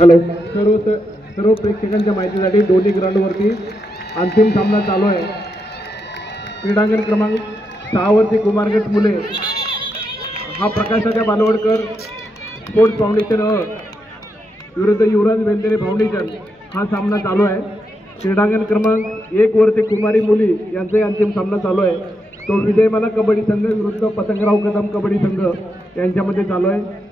Hello, सर्व प्रेक्षकांच्या माहितीसाठी दोन्ही ग्राउंडवरती अंतिम सामना चालू आहे। क्रीडांगण क्रमांक 6 वरती कुमारगट मुले हा प्रकाशाच्या बालवडकर स्पोर्ट्स फाउंडेशन विरुद्ध युवराज बेंदेरे फाउंडेशन हा सामना चालू आहे। क्रीडांगण क्रमांक 1 वरती कुमारी मुली यांचा अंतिम सामना चालू आहे। तो विजयमाला कबड्डी संघ विरुद्ध पतंगराव कदम कबड्डी संघ यांच्यामध्ये चालू आहे।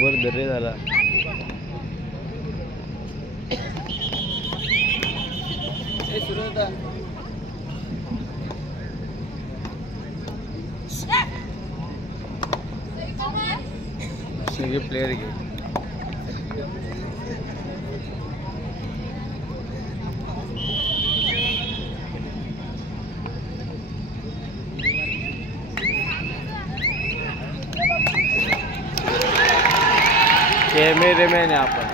वर दर्रे झाला सगळे प्लेयर घे कैमरामैन यहाँ पर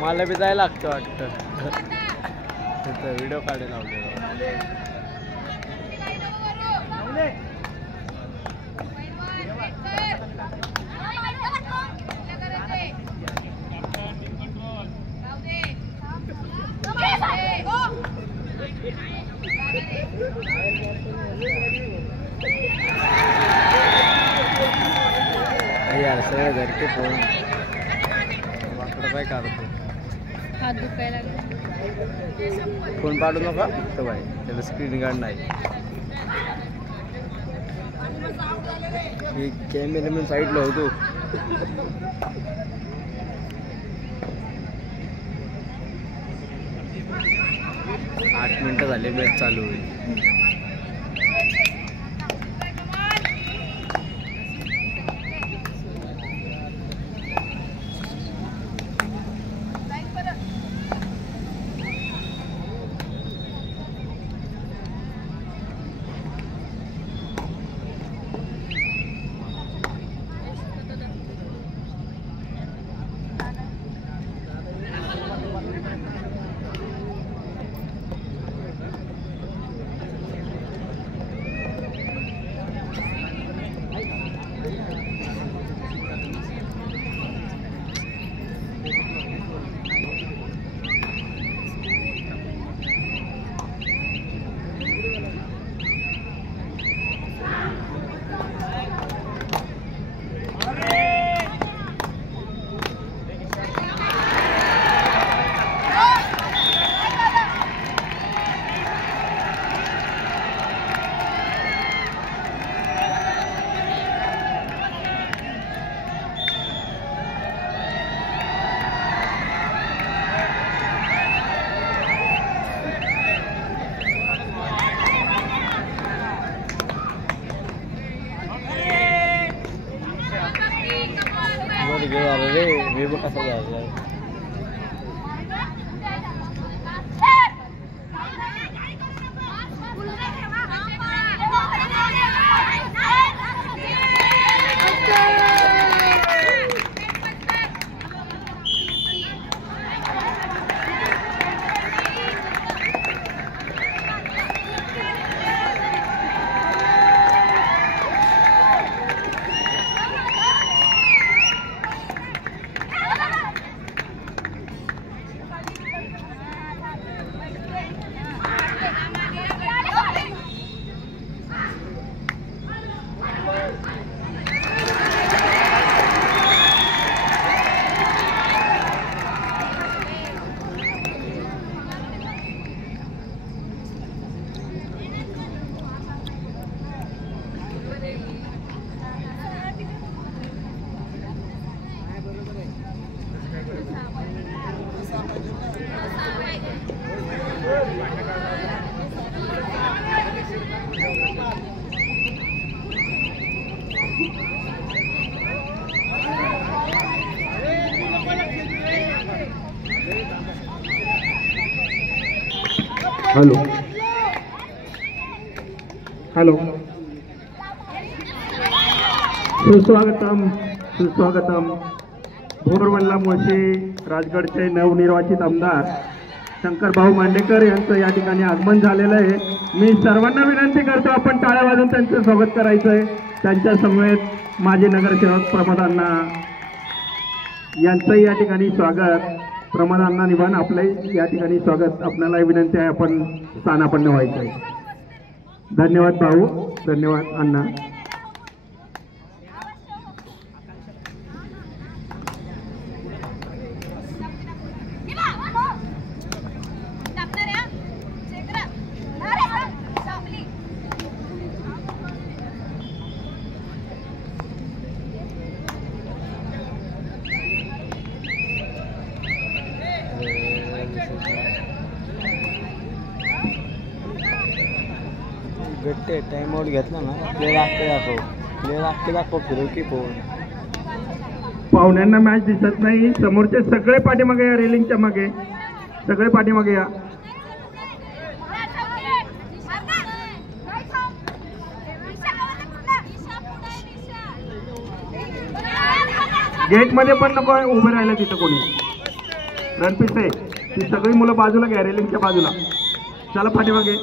मला बी जायला लागतं वाटतं व्हिडिओ काढायला लावले यार सगळं घरचे फोन वाकडं काय काढतो हात दुखायला लागला फोन पाडू नका तर बाई त्याला स्क्रीन गार्ड नाही कॅमेरामॅन साईडला होतो 8 मिनिटं झाले मॅच चालू होईल रे मी कसा घ्यायचा हॅलो हॅलो सुस्वागतम भोरवल्ला मुळशी राजगडचे नवनिर्वाचित आमदार शंकरभाऊ मांडेकर यांचं या ठिकाणी आगमन झालेलं आहे। मी सर्वांना विनंती करतो आपण टाळ्या वाजवून त्यांचं स्वागत करायचं आहे। त्यांच्या समवेत माजी नगरसेवक प्रमोद अण्णा यांचंही या ठिकाणी स्वागत। प्रमोद अण्णा निवान आपलंही या ठिकाणी स्वागत। आपल्याला विनंती आहे आपण स्थानापन्न व्हायचं आहे। धन्यवाद भाऊ, धन्यवाद अण्णा। गट्टे टाइम आउट घेतला ना प्लेयर अख्खे दाखव फिरव की पोहून पाहुण्यांना मॅच दिसत नाही। समोरचे सगळे पाठीमागे या, रेलिंगच्या मागे सगळे पाठीमागे या। गेट मध्ये पण नको उभे राहिलं तिथं कोणी। रणपीस आहे ती सगळी मुलं बाजूला घ्या, रेलिंगच्या बाजूला। चला पाठीमागे।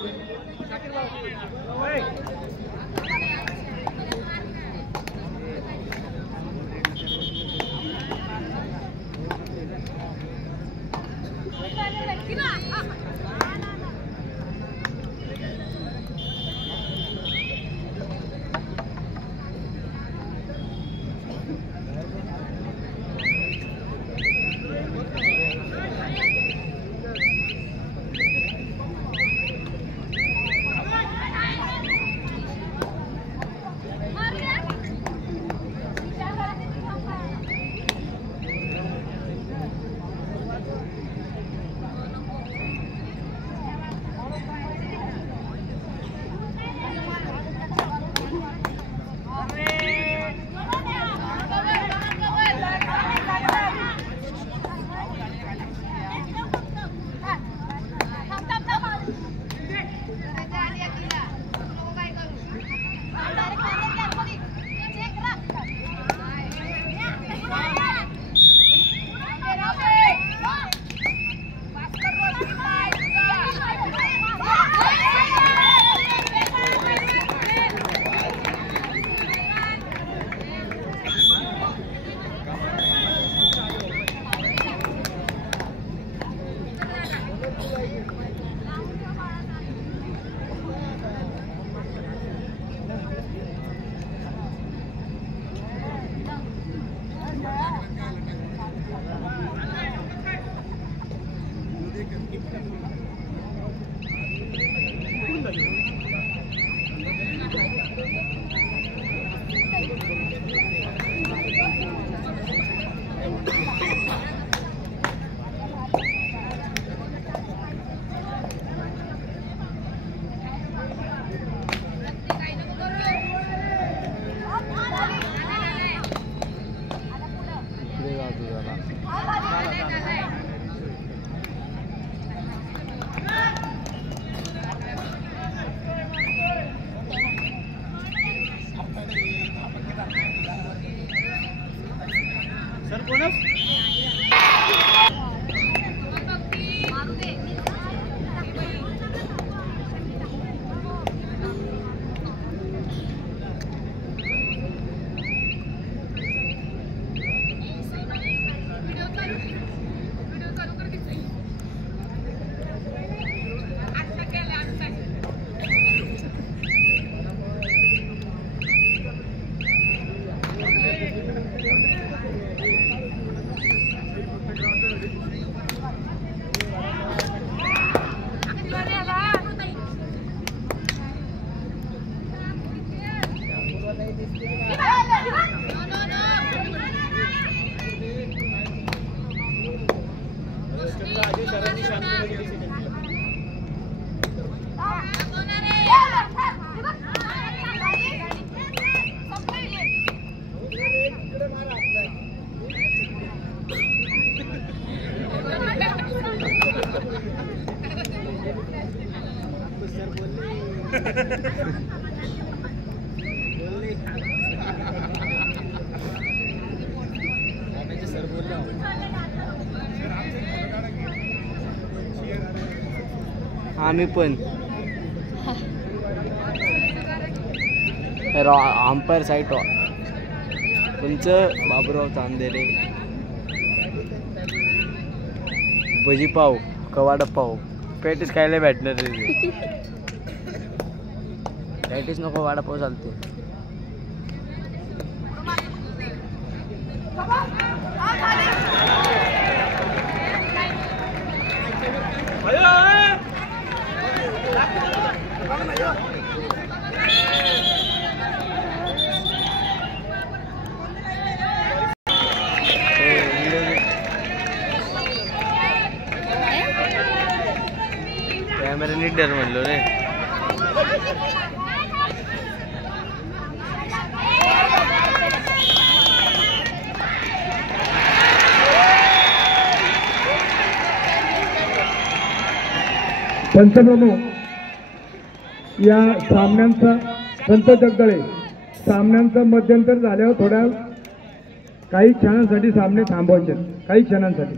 आम्ही पण अंपायर साईट तुमचं बाबूराव चांदेरे भजी पाव कवाडा पाव पॅटीस खायला भेटणार रे पॅटीस नको वडापाव चालते कॅमेरा नीट धर म्हणलो रे पंचप्रमुख या सामन्यांचा संत जगदळे सामन्यांचं मध्यंतर झाल्यावर थोड्या काही क्षणांसाठी सामने थांबवायचे काही क्षणांसाठी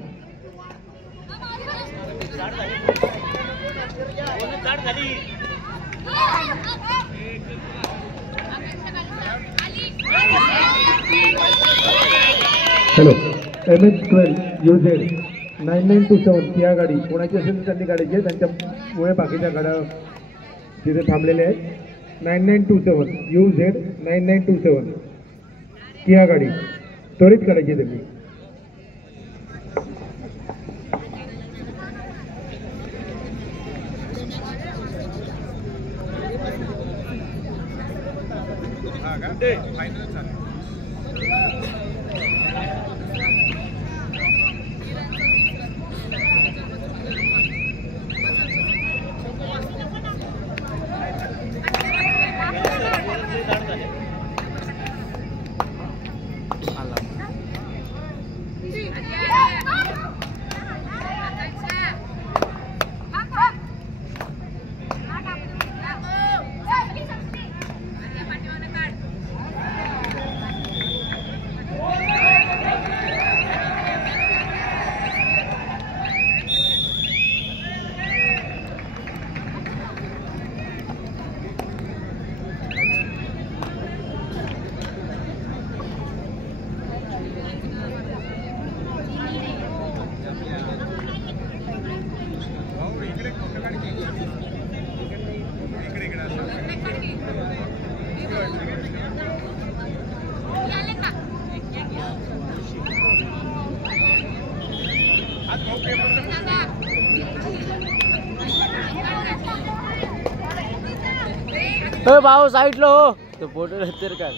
हॅलो MS-12 UZ 9927 या गाडी कोणाची असेल त्यांनी गाडीची आहे त्यांच्यामुळे बाकीच्या गाड्या तिथे थांबलेल्या आहेत 9927 UZ 9927 किया गाडी त्वरित काढायची त्यांनी भाऊ साइड लो तो फोटो तेरे का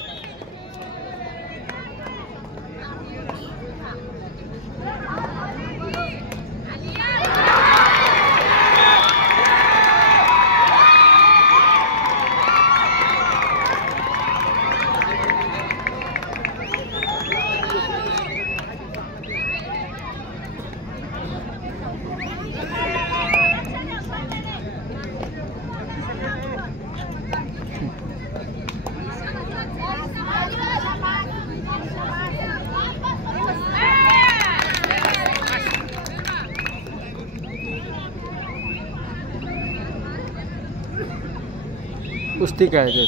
कुस्ती खेळतात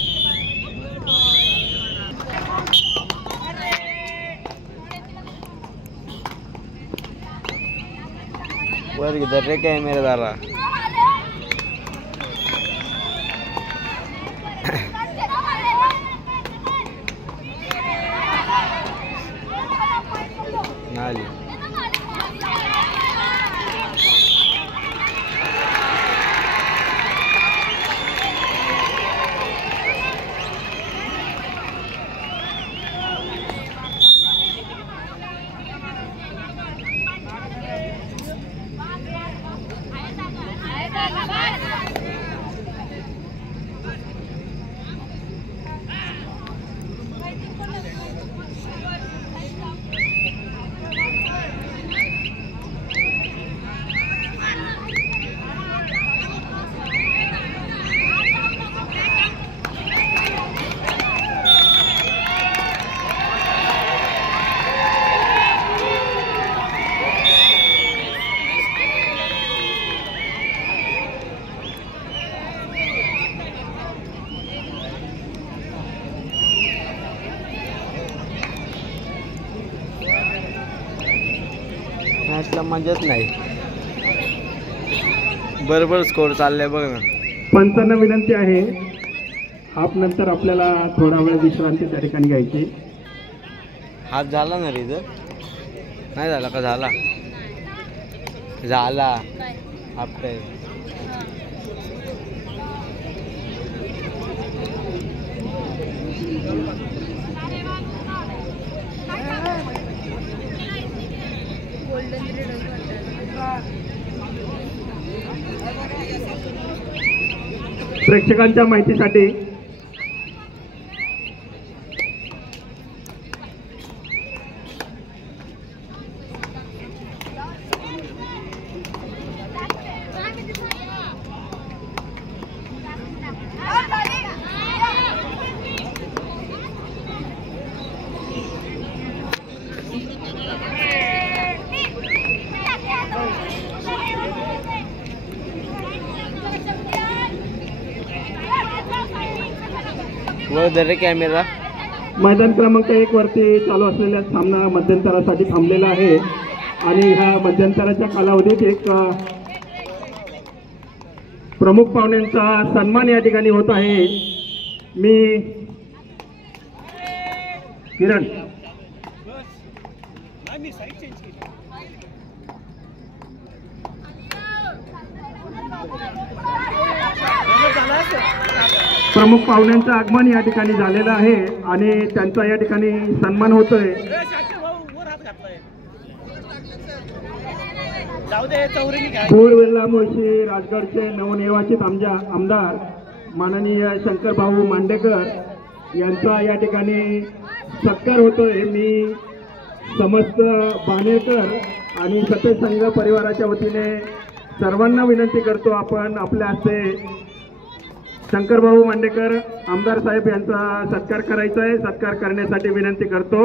वर किधर रे कॅमेरा दारा नाली मॅचला मजाच नाही. बरोबर स्कोर चाललाय बघ ना. पंचांना विनंती आहे, हाफ नंतर आपल्याला थोडा वेळ विश्रांती त्या ठिकाणी घ्यायची. हाफ झाला ना रे? नाही झाला का? झाला झाला काय हाफ टाइम. गोल्डन पिरियड प्रेक्षकांच्या माहितीसाठी वर कॅमेरा. मैदान क्रमांक 1 वरती चालू असलेला सामना मध्यंतरासाठी थांबलेला आहे आणि ह्या मध्यंतराच्या कालावधीत एक प्रमुख पाहुण्यांचा सन्मान या ठिकाणी होत आहे. मी किरण प्रमुख पाहुण्यांचं आगमन या ठिकाणी झालेलं आहे आणि त्यांचा या ठिकाणी सन्मान होतोय. पूर्वेला मुळशी राजगडचे नवनिर्वाचित आमदार माननीय शंकरभाऊ मांडेकर यांचा या ठिकाणी सत्कार होतोय. मी समस्त बाणेकर आणि सतेज संघ परिवाराच्या वतीने सर्वांना विनंती करतो, आपण आपल्या हस्ते शंकरभाऊ मांडेकर आमदार साहेब यांचा सत्कार करायचा आहे. सत्कार करण्यासाठी विनंती करतो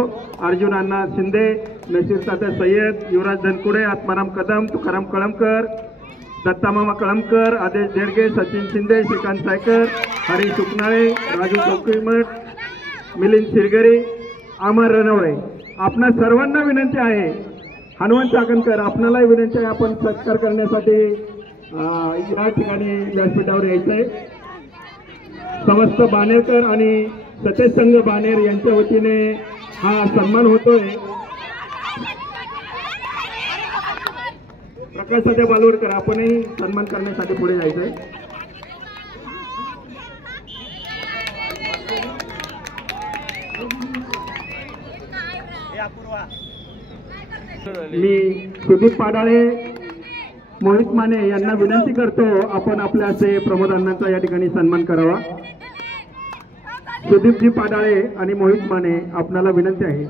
अर्जुन अण्णा शिंदे, नशीर तात्या सय्यद, युवराज धनकुडे, आत्माराम कदम, तुकाराम कळमकर, दत्तामामा कळमकर, आदेश देडगे, सचिन शिंदे, श्रीकांत सायकर, हरी सुकनाळे, राजू चौकीमठ, मिलिंद शिरगरी, अमर रणवरे. आपणा सर्वांना विनंती आहे, हनुमंत चाकणकर आपणालाही विनंती आहे, आपण सत्कार करण्यासाठी या ठिकाणी व्यासपीठावर यायचं आहे. समस्त बाणेरकर आणि सतेज संघ बाणेर यांच्या वतीने हा सन्मान होतोय. प्रकाश सध्या बालवडकर आपणही सन्मान करण्यासाठी पुढे जायचंय. मी सुदीप पाडाळे, मोहित माने यांना विनंती करतो, आपण आपल्या असे प्रमोद अण्णांचा या ठिकाणी सन्मान करावा. सुदीपजी पाडाळे आणि मोहित माने आपणाला विनंती आहे.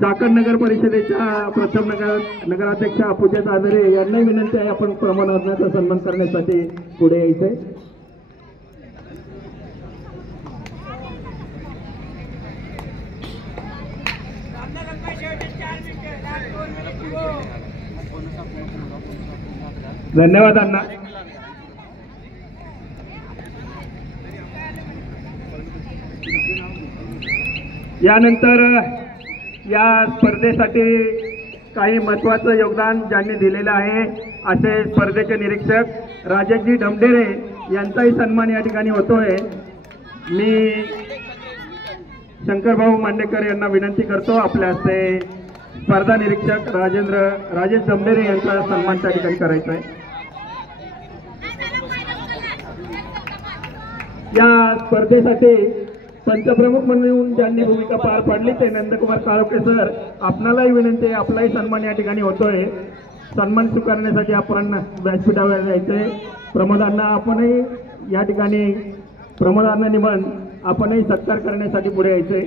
चाकण नगर परिषदेच्या प्रथम नगराध्यक्षा पूजा चादरे यांना विनंती आहे, आपण प्रमोद अण्णांचा सन्मान करण्यासाठी पुढे यायचंय. धन्यवाद अण्णा. यानंतर या स्पर्धेसाठी काही महत्त्वाचं योगदान ज्यांनी दिलेलं आहे असे स्पर्धेचे निरीक्षक राजेशजी ढमढेरे यांचाही सन्मान या ठिकाणी होतोय. मी शंकरभाऊ मांडेकर यांना विनंती करतो, आपल्या हस्ते स्पर्धा निरीक्षक राजेश ढमढेरे यांचा सन्मान त्या ठिकाणी करायचा आहे. या स्पर्धेसाठी पंचप्रमुख म्हणून ज्यांनी भूमिका पार पाडली ते नंदकुमार काळोखे सर, आपणालाही विनंती आहे, आपलाही सन्मान या ठिकाणी होतोय. सन्मान स्वीकारण्यासाठी आपण व्यासपीठावर जायचंय. प्रमोदांना आपणही या ठिकाणी प्रमोदांना निमन आपणही सत्कार करण्यासाठी पुढे यायचंय.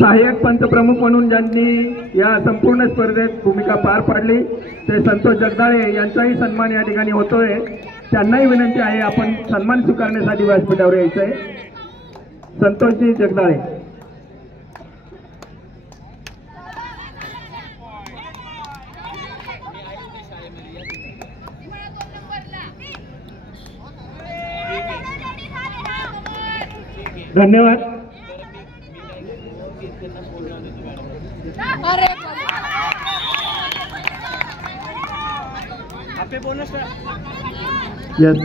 सहाय्यक पंचप्रमुख म्हणून ज्यांनी या संपूर्ण स्पर्धेत भूमिका पार पाडली ते संतोष जगदाळे यांचाही सन्मान या ठिकाणी होतोय. त्यांनाही विनंती आहे, आपण सन्मान स्वीकारण्यासाठी व्यासपीठावर यायचंय. संतोषजी जगदाळे. धन्यवाद. यस,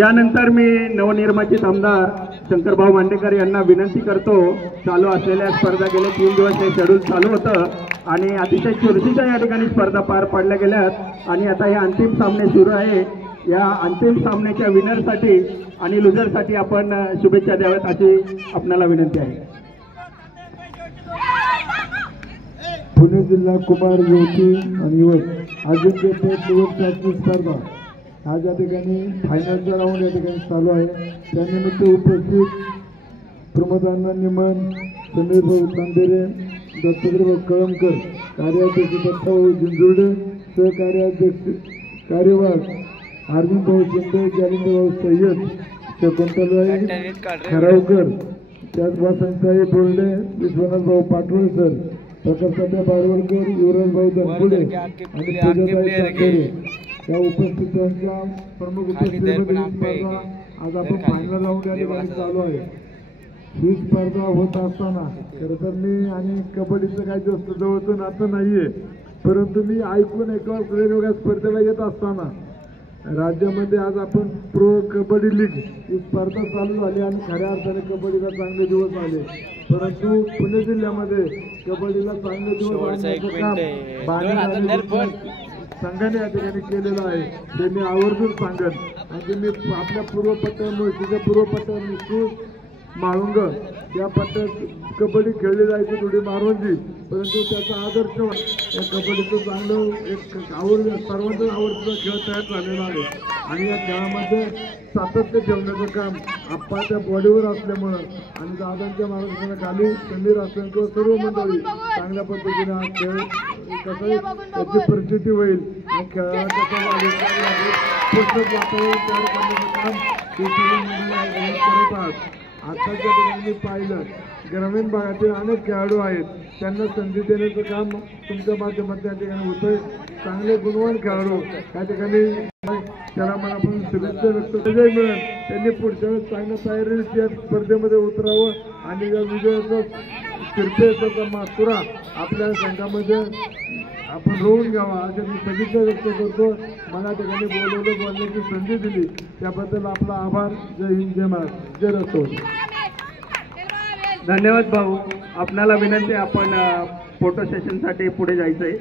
यानंतर मी नवनिर्वाचित आमदार शंकरभाऊ मांडेकर यांना विनंती करतो, चालू असलेल्या स्पर्धा गेले 3 दिवस हे शेड्यूल चालू होतं आणि अतिशय चुरशीच्या या ठिकाणी स्पर्धा पार पाडल्या गेल्यात आणि आता हे अंतिम सामने सुरू आहे. या अंतिम सामन्याच्या विनरसाठी आणि लुझरसाठी आपण शुभेच्छा द्याव्यात अशी आपल्याला विनंती आहे. पुणे जिल्हा कुमार युवती आणि युवक अजिंक्यपद निवडणुकीची स्पर्धा आज या ठिकाणी फायनलचा राऊंड या ठिकाणी चालू आहे. त्यानिमित्त उपस्थित प्रमोदांना निमन, समीरभाऊ खांदेरे, दत्तात्रयभाऊ कळमकर, कार्याध्यक्ष दत्ताभाऊ जिंजुर्डे, सहकार्याध्यक्ष कार्यवाह अर्जुनभाऊ शिंदे, जालिंदरभाऊ सय्यद, शकुंतलबाई खरावकर, त्याच वसंतसाई बोर्डे, विश्वनाथभाऊ पाटोळे सर, प्रकाशसाहेब बारवडकर, युवराजभाऊ दनपुडे आणि पूजाताई साखरे या उपस्थितांच्या प्रमुख उपस्थितीमध्ये स्पर्धा आज आपण फायनल राऊंड या ठिकाणी चालू आहे. ही स्पर्धा होत असताना खरं तर मी आणि कबड्डीचं काही जास्त जवळचं नातं नाहीये, परंतु मी ऐकून एका वेगवेगळ्या स्पर्धेला येत असताना राज्यामध्ये आज आपण प्रो कबड्डी लीग ही स्पर्धा चालू झाली आणि खऱ्या अर्थाने कबड्डीला चांगले दिवस आले, परंतु पुणे जिल्ह्यामध्ये कबड्डीला चांगले दिवस आणण्याचं काम बाणेर संघाने या ठिकाणी केलेलं आहे. ते मी आवर्जून सांगेन आणि मी आपल्या पूर्वपट्ट्यामुळे पूर्वपट्ट्यात माळुंग या पट्ट्यात कबड्डी खेळली जायची थोडी मारवंजी, परंतु त्याचा आदर्श या कबड्डीचं चांगलं एक सर्वांचं आवडतं खेळ तयार झालेला आहे आणि या खेळामध्ये सातत्य ठेवण्याचं काम आप्पाच्या बॉडीवर असल्यामुळं आणि दादांच्या मार्गदर्शनाखाली समीर असेल किंवा सर्व मंडळी चांगल्या पद्धतीने हा खेळ कसं त्याची प्रचिती होईल आणि खेळाला कसं पुस्तक वातावरण तयार करण्याचं काम ते सर्व मंडळी करत आहात. आताच्या ठिकाणी पाहिलं ग्रामीण भागातील अनेक खेळाडू आहेत, त्यांना संधी देण्याचं काम तुमच्या माध्यमातून या ठिकाणी होतंय. चांगले गुणवान खेळाडू या ठिकाणी त्याला मला आपण शुभेच्छा व्यक्त विजय मिळेल, त्यांनी पुढच्या वेळेस चांगल्या तयारीने या स्पर्धेमध्ये उतरावं आणि या विजयाचा कीर्तीचा मातुरा आपल्या संघामध्ये आपण रोवून घ्यावा अशी मी सदिच्छा व्यक्त करतो. मला ठिकाणी बोलण्याची संधी दिली त्याबद्दल आपला आभार. जय हिंद, जय महाराष्ट्र, जय रस्तो. धन्यवाद भाऊ. आपल्याला विनंती, आपण फोटो सेशनसाठी पुढे जायचंय.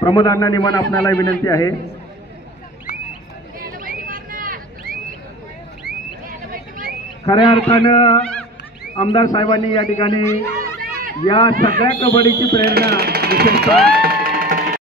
प्रमोद अण्णा निमन आपल्याला विनंती आहे. खऱ्या अर्थानं आमदार साहेबांनी या ठिकाणी या सगळ्या कबड्डीची प्रेरणा विशेषतः